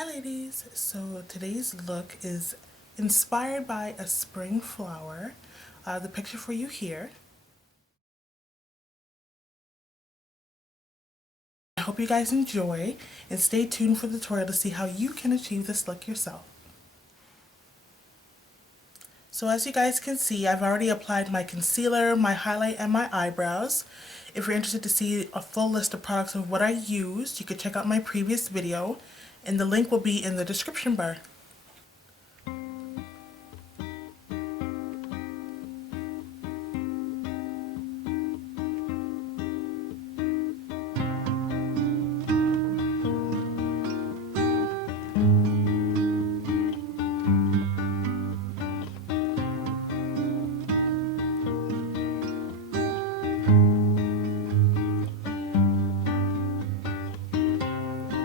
Hi ladies, so today's look is inspired by a spring flower. The picture for you here. I hope you guys enjoy and stay tuned for the tutorial to see how you can achieve this look yourself. So as you guys can see, I've already applied my concealer, my highlight, and my eyebrows. If you're interested to see a full list of products of what I used, you can check out my previous video, and the link will be in the description bar.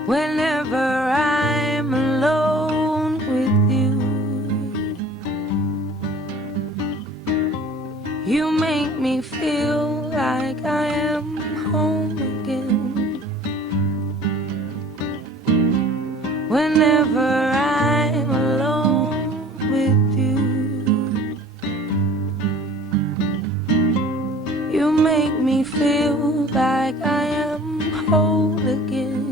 Whenever I'm alone with you, you make me feel like I am home again. Whenever I'm alone with you, you make me feel like I am whole again.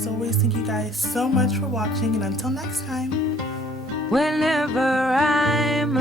as always, thank you guys so much for watching, and until next time. Whenever I'm